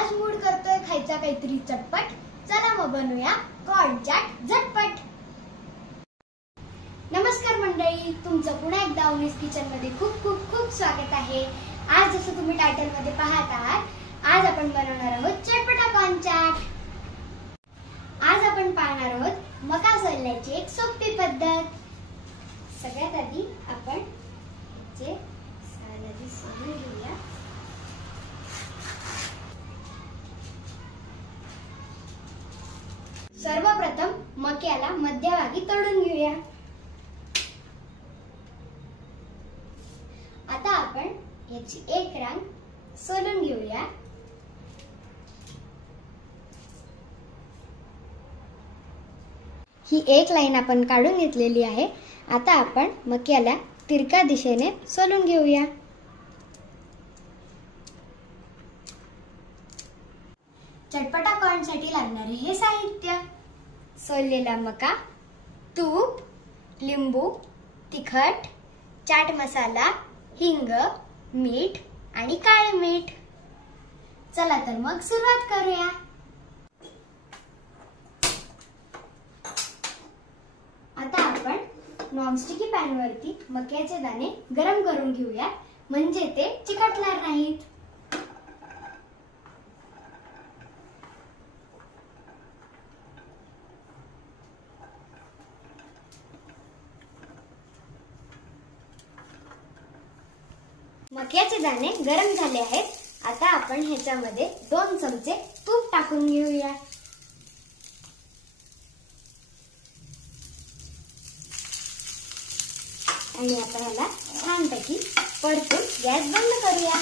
आज मूड करतोय खायचा काहीतरी चटपट। चला मग बनवूया कॉर्न चाट झटपट। नमस्कार मंडळी, तुमचं पुन्हा एकदा उमेश किचन मध्ये खूप खूप खूप स्वागत आहे। आज जसं तुम्ही टायटल मध्ये पाहत आहात, आज आपण बनवणार आहोत चटपटा कॉर्न चाट। आज आपण पाहणार आहोत मका सोलण्याची एक सोपी पद्धत। सगळ्यात आधी आपण याचे साल आधी सोलून घेऊया। सर्वप्रथम मक्याला मध्यभागी तळून घेऊया। आता आपण याची एक रांग सोलून घेऊया। ही एक लाईन आपण काढून घेतलेली आहे। आता आपण मक्याला तिरक्या दिशेने सोलून घेऊया। चटपटा कॉर्न साठी लागणारे हे साहित्य: सोललेला मका, तूप, लिंबू, तिखट, चाट मसाला, हिंग, मीठ आणि काळे मीठ। चला तर मग सुरुवात करूया। आता आपण नॉनस्टिकी पॅन वरती मक्याचे दाणे गरम करून घेऊया, म्हणजे ते चिकटणार नाहीत। मक्याचे दाणे गरम झाले आहेत। आता आपण ह्याच्यामध्ये 2 चमचे तूप टाकून घेऊया। आणि आता ह्याला छानपैकी परतून गॅस बंद करूया।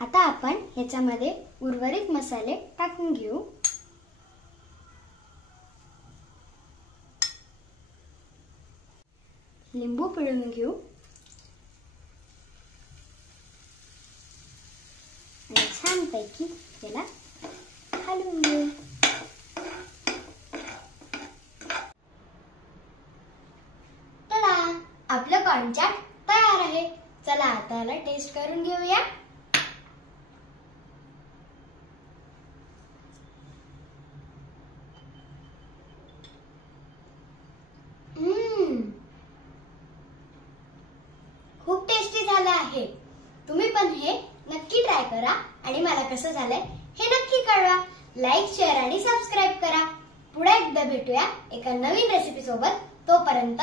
आता आपण ह्याच्यामध्ये उर्वरित मसाले टाकून घेऊ। लिंबू पिळून घेऊ आणि छानपैकी याला हलवून घेऊ। tada! आपलं कॉर्न चाट तयार आहे। चला आता याला टेस्ट करून घेऊया। खूप टेस्टी झालं आहे। तुम्ही पण हे नक्की ट्राय करा आणि मला कसं झालंय हे नक्की कळवा। लाईक, शेअर आणि सबस्क्राईब करा। पुढे एकदा भेटूया एका नवीन रेसिपी सोबत। तोपर्यंत